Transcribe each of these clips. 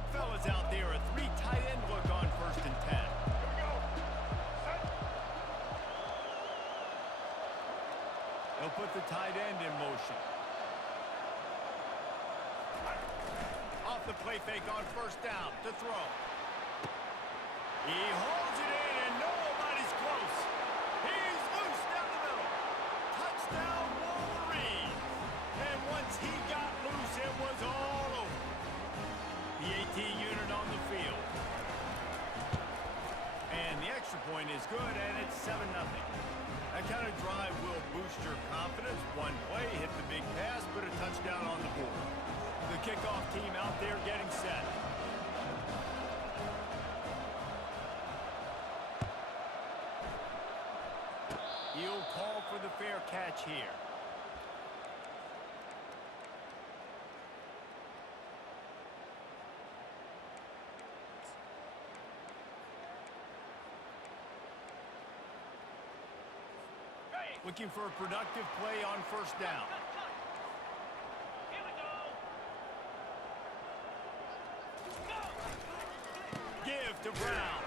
big fellas out there. A 3 tight end look on 1st and 10. They'll put the tight end in motion. Off the play fake on 1st down to throw. He holds it in and nobody's close. He's loose down the middle. Touchdown Wolverines. And once he got loose, it was all over. PAT unit on the field. And the extra point is good, and it's 7-0. That kind of drive will boost your confidence. One play, hit the big pass, put a touchdown on the board. The kickoff team out there getting set. He'll call for the fair catch here. Looking for a productive play on 1st down. Here we go. Give to Brown.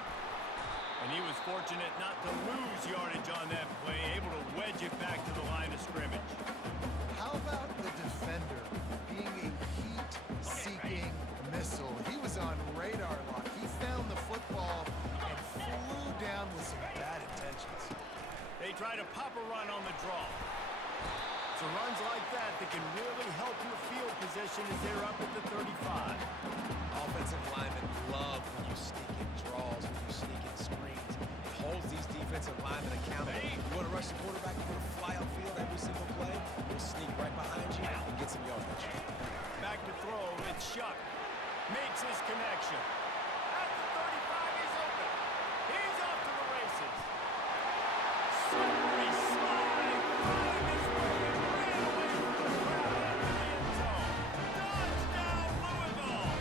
And he was fortunate not to lose yardage on that play, able to wedge it back to the line of scrimmage. How about the defender being a heat-seeking missile? He was on radar lock. He found the football and flew down with some bad intentions. They try to pop a run on the draw. So runs like that can really help your field position as they're up at the 35. Offensive linemen love when you sneak in draws, when you sneak in screens. It holds these defensive linemen accountable. You want to rush the quarterback, you want to fly outfield every single play, we'll sneak right behind you and get some yardage. Back to throw, it's Shuck. Makes his connection. At the 35, he's open. He's off to the races. Slippery slide. Finding his way and ran away from the crowd into the end zone. Touchdown, Louisville.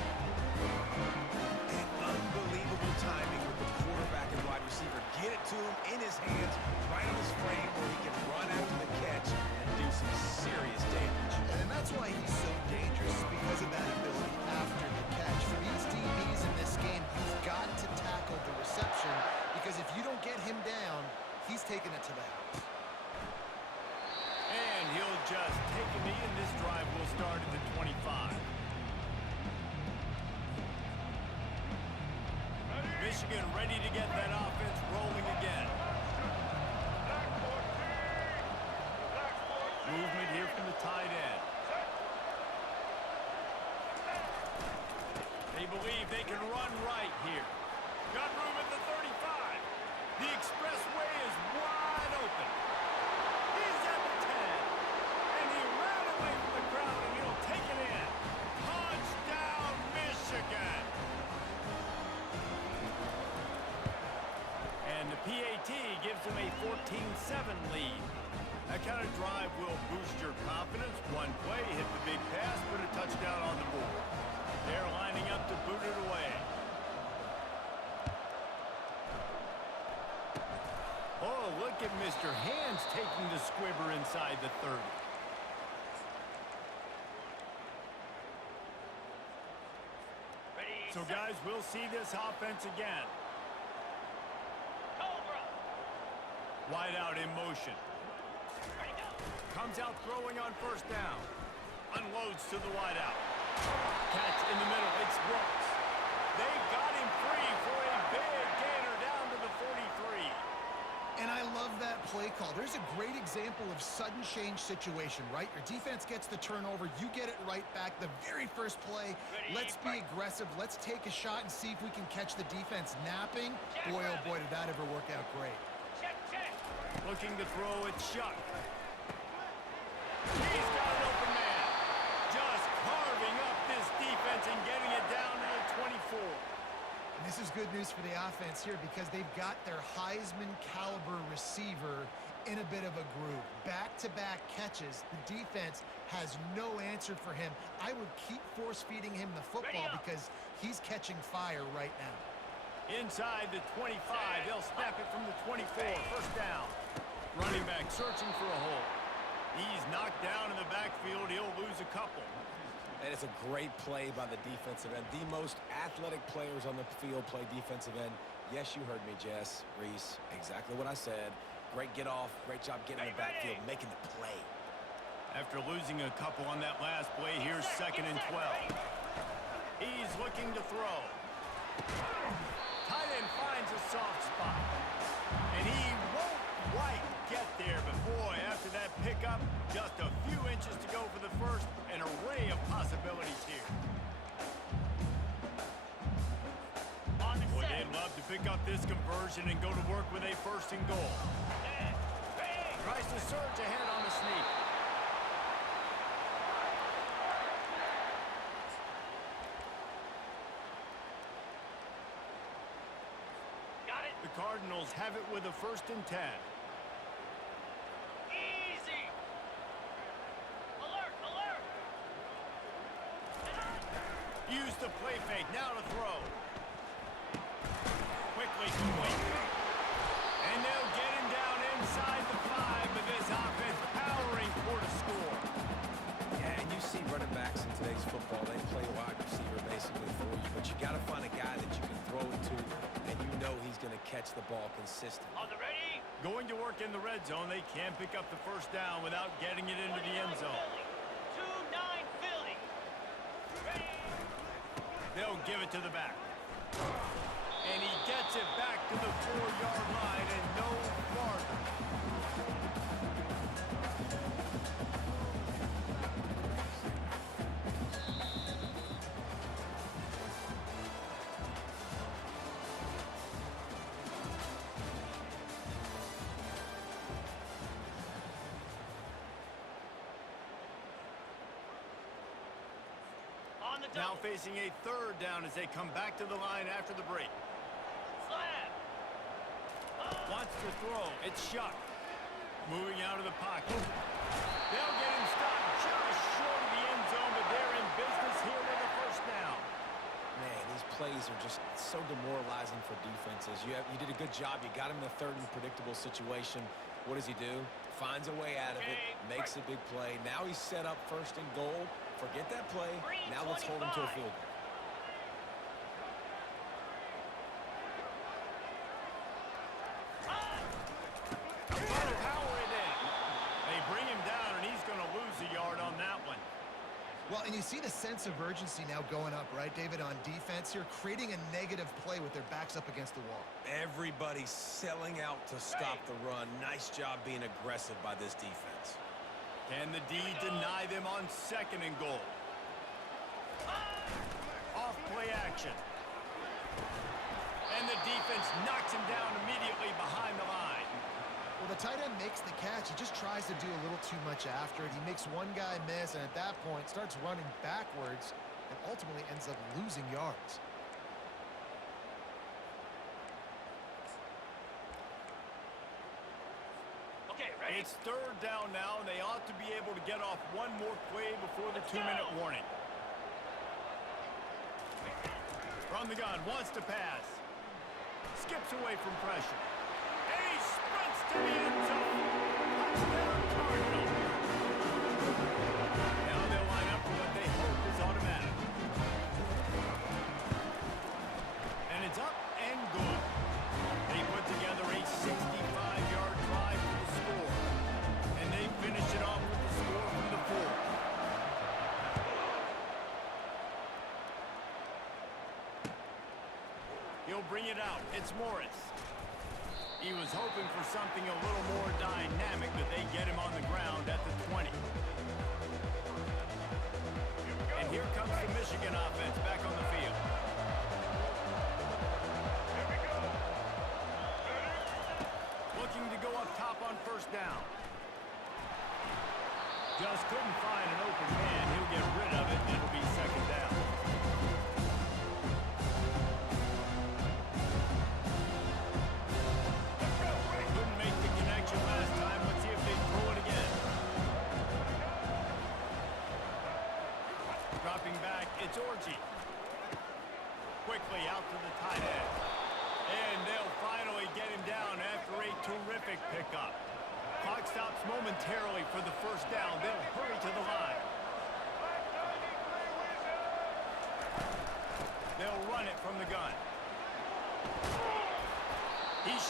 And unbelievable timing with the quarterback and wide receiver. Get it to him in his hands, right on his frame where he can run after the catch and do some serious damage. And that's why he's so dangerous, because of that ability after the catch. For these DBs in this game, you've got to tackle the reception, because if you don't get him down, he's taking it to the house. And he'll just take a knee, and this drive will start at the 25. Michigan ready to get that offense rolling again. Movement here from the tight end. They believe they can run right here. Got room at the 35. The expressway is wide open. He's at the 10. And he ran away from the crowd, and he'll take it in. Touchdown, Michigan. And the PAT gives them a 14-7 lead. That kind of drive will boost your confidence. One play, hit the big pass, put a touchdown on the board. They're lining up to boot it away. Oh, look at Mr. Hands taking the squibber inside the 30. So, guys, we'll see this offense again. Wide out in motion. Comes out throwing on 1st down. Unloads to the wide out. Catch in the middle. It's Brooks. They got him free for a big gainer down to the 43. And I love that play call. There's a great example of sudden change situation, right? Your defense gets the turnover. You get it right back. The very first play, let's be aggressive. Let's take a shot and see if we can catch the defense napping. Boy, oh boy, did that ever work out great. Looking to throw it, Shuck. He's got an open man. Just carving up this defense and getting it down to the 24. And this is good news for the offense here, because they've got their Heisman caliber receiver in a bit of a groove. Back-to-back catches. The defense has no answer for him. I would keep force-feeding him the football because he's catching fire right now. Inside the 25, they'll snap it from the 24. 1st down. Running back searching for a hole. He's knocked down in the backfield. He'll lose a couple. And it's a great play by the defensive end. The most athletic players on the field play defensive end. Yes, you heard me, Jess, Reese. Exactly what I said. Great get off. Great job getting in the backfield, making the play. After losing a couple on that last play, here's 2nd and 12. He's looking to throw. Tight end finds a soft spot. And he won't quite get there, but boy, after that pickup, just a few inches to go for the first. An array of possibilities here. Boy, they'd love to pick up this conversion and go to work with a 1st and goal. Tries to surge ahead on the sneak. Got it. The Cardinals have it with a 1st and 10. Easy. Alert, alert. Use the play fake, now to throw. Quickly complete. And they'll get him down inside the 5, but this offense powering toward a score. Yeah, and you see running backs in today's football, they play wide receiver basically for you, but you got to find a guy that you can throw it to, and you know he's going to catch the ball consistently. On the ready. Going to work in the red zone, they can pick up the 1st down without getting it into the end zone. 2-9 Philly. Ready. They'll give it to the back. And he gets it back to the 4-yard line and no farther. On the Now double. facing a 3rd down as they come back to the line after the break. Slam. Wants to throw. It's shot. Moving out of the pocket. They'll get him stopped just short of the end zone, but they're in business here with a 1st down. Man, these plays are just so demoralizing for defenses. You did a good job. You got him in the 3rd and predictable situation. What does he do? Finds a way out of it, makes a big play. Now he's set up 1st and goal. Forget that play. Now let's hold him to a field goal. Power it in. They bring him down, and he's going to lose a yard on that one. Well, and you see the sense of urgency now going up, right, David, on defense here, creating a negative play with their backs up against the wall. Everybody's selling out to stop the run. Nice job being aggressive by this defense. Can the D deny them on 2nd and goal? Off play action. And the defense knocks him down immediately behind the line. Well, the tight end makes the catch. He just tries to do a little too much after it. He makes one guy miss, and at that point starts running backwards and ultimately ends up losing yards. Okay, ready. It's 3rd down now, and they ought to be able to get off one more play before the 2-minute warning. From the gun, wants to pass. Skips away from pressure. And he sprints to the end zone. Touchdown, Cardinals. Now they'll line up for what they hope is automatic. And it's up and good. They put together a 65-yard drive for the score. And they finish it off with the score from the 4. He'll bring it out. It's Morris. He was hoping for something a little more dynamic, but they get him on the ground at the 20. And here comes the Michigan offense back on the field. Looking to go up top on 1st down. Just couldn't find an open man. He'll get rid of it, and it'll be 2nd down. Couldn't make the connection last time. Let's see if they throw it again. Dropping back, it's Orji. Quickly out to the tight end. And they'll finally get him down after a terrific pickup. Clock stops momentarily for the 1st down. They'll hurry to the line.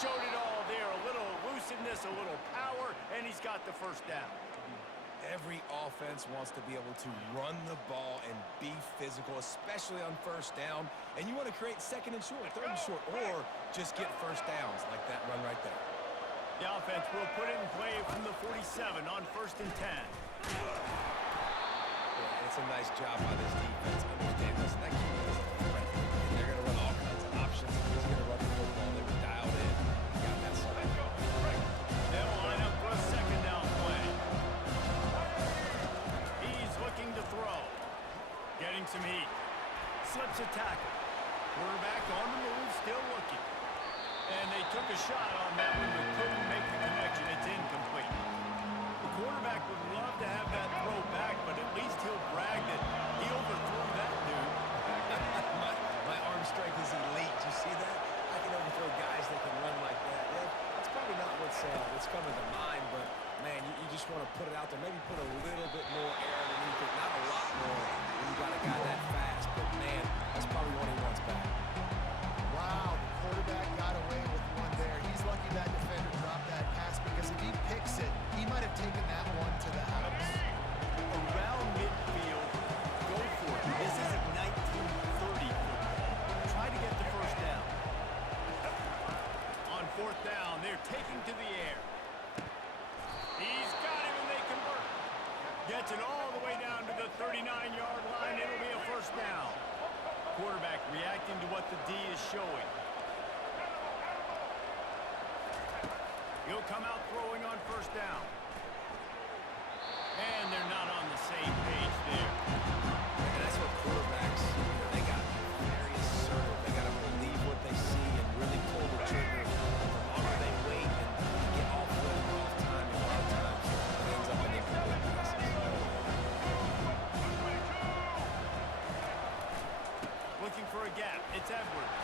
showed it all there. A little elusiveness, a little power, and he's got the first down. Every offense wants to be able to run the ball and be physical, especially on first down. And you want to create second and short, third and short, or just get first downs like that run right there. The offense will put it in play from the 47 on 1st and 10. Yeah, it's a nice job by this defense. Understand, listen, that keeper is a threat. And they're going to run all kinds of options. He's going to run the football. They were dialed in. Got that side. They'll line up for a 2nd down play. He's looking to throw. Getting some heat. Slips a tackle. Quarterback on the move, still looking. And they took a shot on that one, but couldn't make the connection. It's incomplete. The quarterback would love to have that throw back, but at least he'll brag that he overthrew that dude. my arm strength is elite. You see that? I can overthrow guys that can run like that. Yeah, that's probably not what's coming to mind, but, man, you just want to put it out there. Maybe put a little bit more air underneath it. Not a lot more when you got a guy that fast, but, man, that's probably what he wants back. Wow, the quarterback got away with one there. He's lucky that defender dropped that pass because if he picks it, he might have taken that one to the house. Around midfield, go for it. This isn't 1930 football. Try to get the first down. On 4th down, they're taking to the air. He's got him and they convert. Gets it all the way down to the 39-yard line. It'll be a 1st down. Quarterback reacting to what the D is showing. He'll come out throwing on 1st down. And they're not on the same page there. And that's what quarterbacks, they got very assertive. They got to believe what they see and really pull the trigger. The longer they wait and get off foot and off time, and a lot of times it ends up in incomplete passes. Looking for a gap. It's Edwards.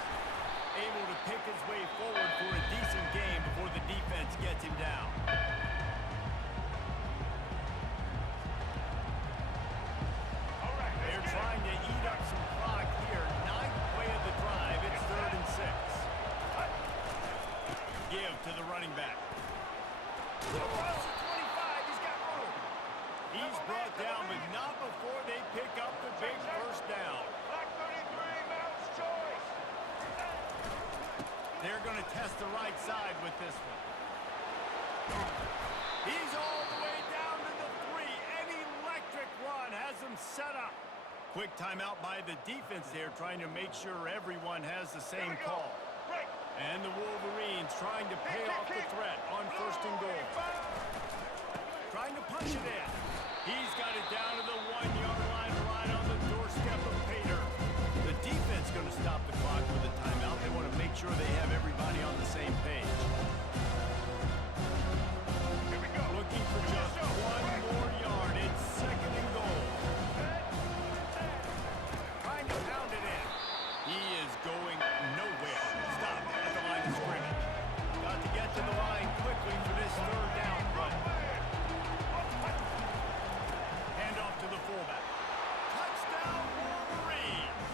Able to pick his way forward for a decent game before the defense gets him down. They're trying to eat up some clock here. 9th play of the drive. It's 3rd and 6. Give to the running back. Across the 25. He's got room. He's brought down, but not before they pick up the big 1st down. They're going to test the right side with this one. He's all the way down to the 3. An electric run has them set up. Quick timeout by the defense there, trying to make sure everyone has the same call. And the Wolverines trying to pay off the threat on 1st and goal. Trying to punch it in. He's got it down to the 1-yard line right on the doorstep of Pater. The defense going to stop the clock with a timeout. They want to make sure they have everybody on the same page. Here we go. Looking for just 1 more yard. It's 2nd and goal. Trying to pound it in. He is going nowhere. Stop at the line of scrimmage. Got to get to the line quickly for this 3rd down play. Hand off to the fullback. Touchdown Wolverines.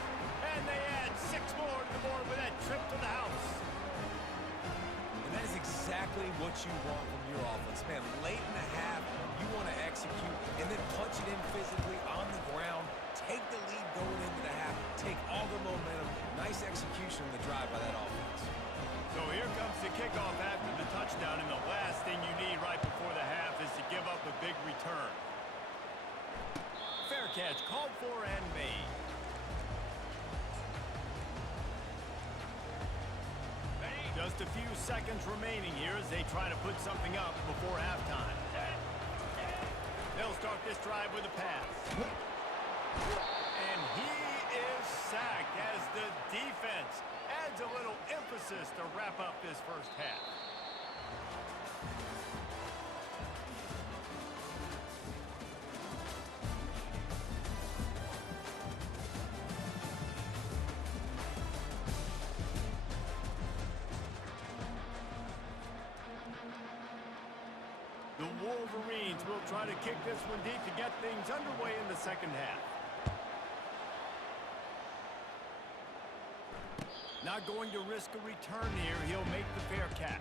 And they add 6 more to the board with that trip to the house. And that is exactly what you want from your offense. Man, late in the half, you want to execute and then punch it in physically on the ground. Take the lead going into the half. Take all the momentum. Nice execution on the drive by that offense. So here comes the kickoff after the touchdown, and the last thing you need right before the half is to give up a big return. Fair catch, called for and made. Just a few seconds remaining here as they try to put something up before halftime. They'll start this drive with a pass. And he is sacked as the defense adds a little emphasis to wrap up this 1st half. The Wolverines will try to kick this one deep to get things underway in the 2nd half. Not going to risk a return here. He'll make the fair catch.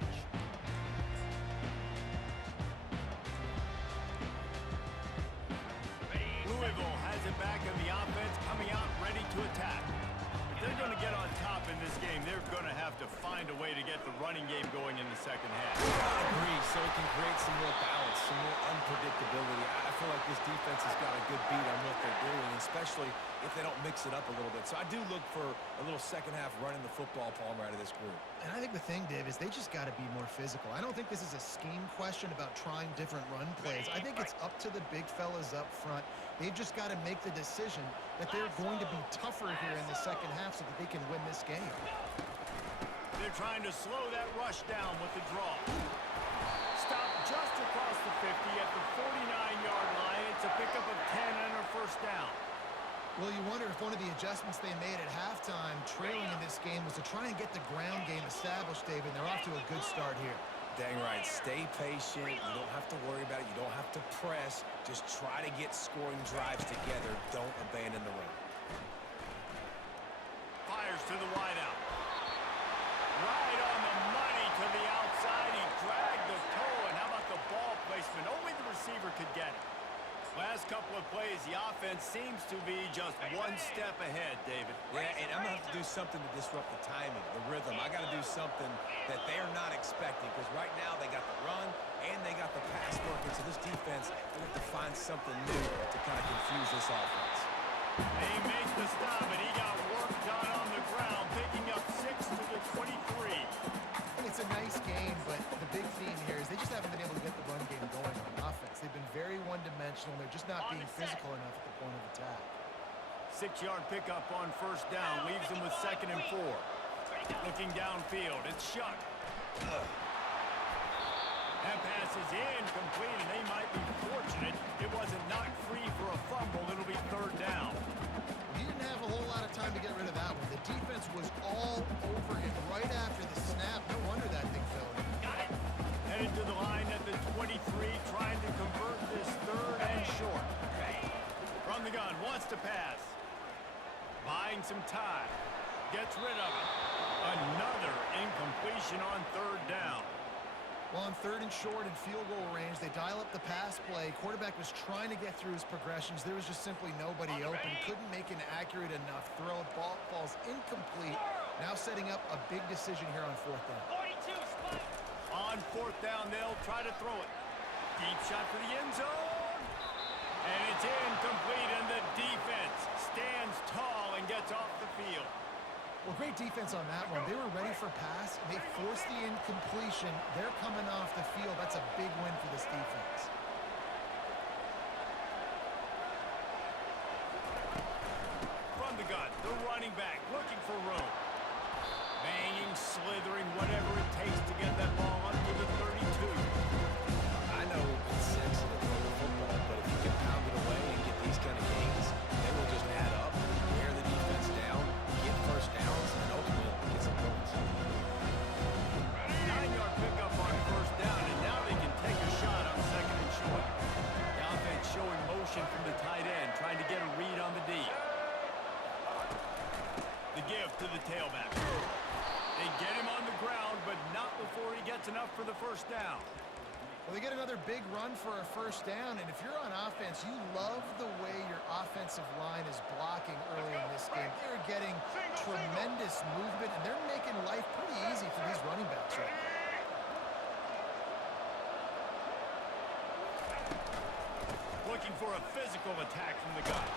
Louisville has it back in the offense, coming out ready to attack. If they're going to get on top in this game, they're going to have to find a way to get the running game going in the second half. I agree, so it can create some more balance, some more unpredictability. I feel like this defense has got a good beat on what they're doing, especially if they don't mix it up a little bit. So I do look for a little second half running the football Palmer out of this group. And I think the thing, Dave, is they just got to be more physical. I don't think this is a scheme question about trying different run plays. I think it's up to the big fellas up front. They've just got to make the decision that they're going to be tougher here in the second half so that they can win this game. They're trying to slow that rush down with the draw. Stop just across the 50 at the 49-yard line. It's a pickup of 10 and a first down. Well, you wonder if one of the adjustments they made at halftime trailing in this game was to try and get the ground game established, David. They're off to a good start here. Dang right. Stay patient. You don't have to worry about it. You don't have to press. Just try to get scoring drives together. Don't abandon the run. Fires to the wideout. Right on the money to the outside. He dragged the toe, and how about the ball placement? Only the receiver could get it. Last couple of plays, the offense seems to be just one step ahead, David. Yeah, and I'm going to have to do something to disrupt the timing, the rhythm. I got to do something that they're not expecting, because right now they got the run and they got the pass working. So this defense, they have to find something new to kind of confuse this offense. He makes the stop, and he got work done on the ground, picking up 6 to the 23. It's a nice game, but the big theme here is they just haven't been able to get the run game going on offense. They've been very one-dimensional, and they're just not being physical enough at the point of attack. 6-yard pickup on first down leaves them with 2nd and 4. Looking downfield, it's Shuck. That pass is incomplete, and they might be fortunate it wasn't knocked free for a fumble. It'll be 3rd down. He didn't have a whole lot of time to get rid of that one. The defense was all over him right after the snap. No wonder that thing fell in. Got it. Headed to the line at the 23, trying to convert this 3rd and short. From the gun, wants to pass. Buying some time. Gets rid of it. Another incompletion on 3rd down. Well, on 3rd and short and field goal range, they dial up the pass play. Quarterback was trying to get through his progressions. There was just simply nobody open. Couldn't make an accurate enough throw. Ball falls incomplete. Now setting up a big decision here on 4th down. 42, spot. On 4th down, they'll try to throw it. Deep shot for the end zone. And it's incomplete, and the defense stands tall and gets off the field. Well, great defense on that one. They were ready for pass. They forced the incompletion. They're coming off the field. That's a big win for this defense. From the gun, the running back looking for room. Banging, slithering, whatever it takes to get that ball up to the 32. I know it's sexy to throw the football, but if you can pound it away and get these kind of gains, they will just add up, wear the defense down, get first downs, and ultimately get some points. 9-yard pickup on first down, and now they can take a shot on 2nd and short. The offense showing motion from the tight end, trying to get a read on the D. The give to the tailback. They get him on the ground, but not before he gets enough for the first down. Well, they get another big run for a first down, and if you're on offense, you love the way your offensive line is blocking early in this game. They're getting tremendous movement, and they're making life pretty easy for these running backs right now. Looking for a physical attack from the gun.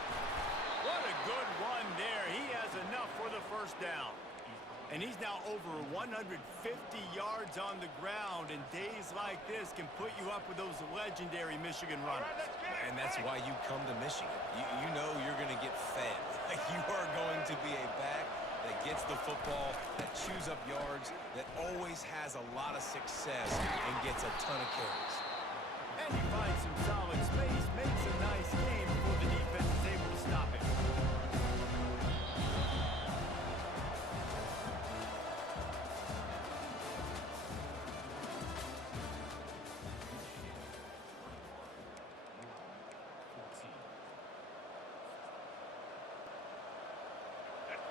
What a good run there. He has enough for the first down. And he's now over 150 yards on the ground, and days like this can put you up with those legendary Michigan runners. And that's why you come to Michigan. You know you're going to get fed. You are going to be a back that gets the football, that chews up yards, that always has a lot of success and gets a ton of carries. And he finds some solid space, makes a nice game before the defense is able to stop him.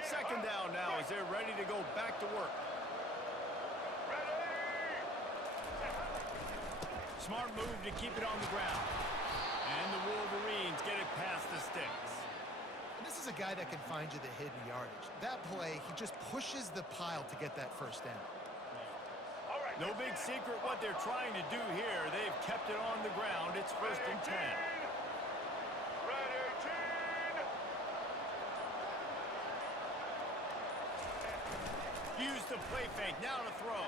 Second down now as they're ready to go back to work. Smart move to keep it on the ground. And the Wolverines get it past the sticks. This is a guy that can find you the hidden yardage. That play, he just pushes the pile to get that first down. No big secret what they're trying to do here. They've kept it on the ground. It's 1st and 10. Use the play fake. Now to throw.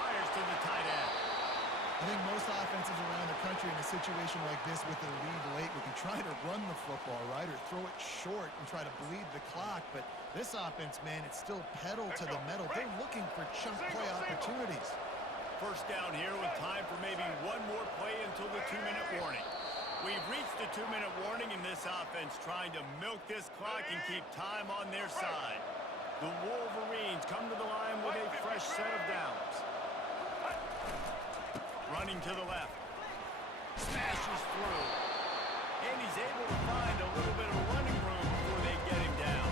Fires to the tight end. I think most offenses around the country in a situation like this with the lead late would be trying to run the football, right, or throw it short and try to bleed the clock. But this offense, man, it's still pedal to the metal. They're looking for chunk play opportunities. First down here with time for maybe one more play until the 2-minute warning. We've reached the 2-minute warning, and this offense trying to milk this clock and keep time on their side. The Wolverines come to the line with a fresh set of downs. Running to the left. Smashes through. And he's able to find a little bit of running room before they get him down.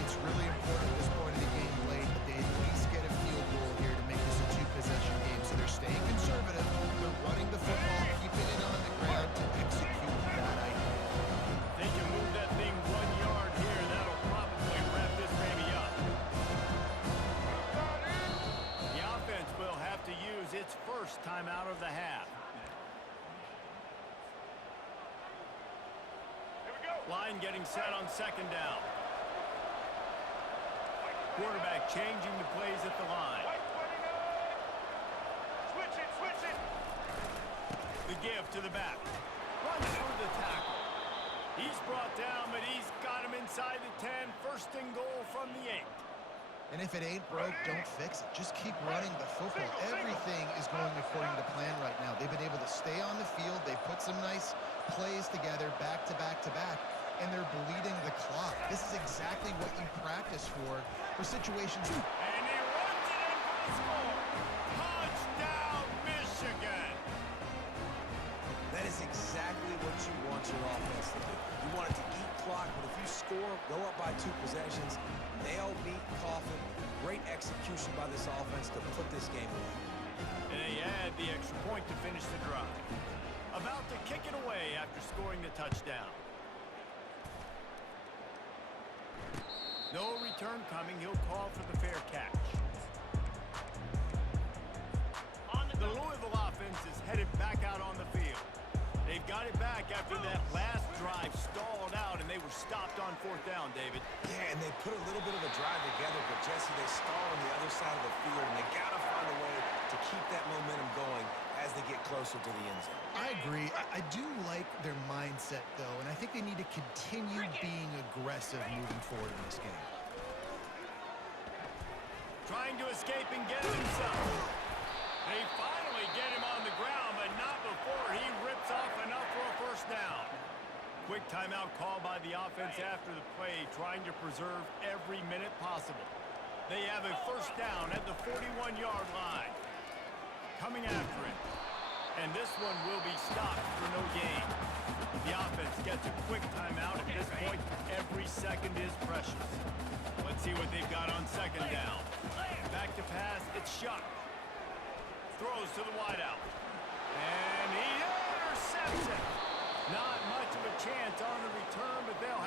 It's really important at this point in the game late that they at least get a field goal here to make this a 2-possession game. So they're staying conservative. They're running the football, keeping it on the ground to execute that idea. They can move that thing 1 yard here. That'll probably wrap this baby up. The offense will have to use its first time out of the half. Line getting set on 2nd down. Quarterback changing the plays at the line. Switch it. The give to the back. Runs through the tackle. He's brought down, but he's got him inside the 10. 1st and goal from the 8. And if it ain't broke, don't fix it. Just keep running the football. Everything is going according to plan right now. They've been able to stay on the field. They've put some nice plays together back to back to back, and they're bleeding the clock. This is exactly what you practice for situations. And he runs it in for the score. Touchdown, Michigan. That is exactly what you want your offense to do. You want it to eat clock, but if you score, go up by 2 possessions, nail, meet, coffin. Great execution by this offense to put this game away. And they add the extra point to finish the drive. About to kick it away after scoring the touchdown. No return coming. He'll call for the fair catch. The Louisville offense is headed back out on the field. They've got it back after that last drive stalled out, and they were stopped on 4th down, David. Yeah, and they put a little bit of a drive together, but Jesse, they stall on the other side of the field, and they got to find a way to keep that momentum going as they get closer to the end zone. I agree. I do like their mindset, though, and I think they need to continue being aggressive moving forward in this game. Trying to escape and get it himself. They finally get him on the ground, but not before he rips off enough for a 1st down. Quick timeout call by the offense after the play, trying to preserve every minute possible. They have a 1st down at the 41-yard line. Coming after it. And this one will be stopped for no gain. The offense gets a quick timeout. At this point, every second is precious. Let's see what they've got on 2nd down. Back to pass, it's Shuck. Throws to the wideout. And he intercepts it. Not much of a chance on the return, but they'll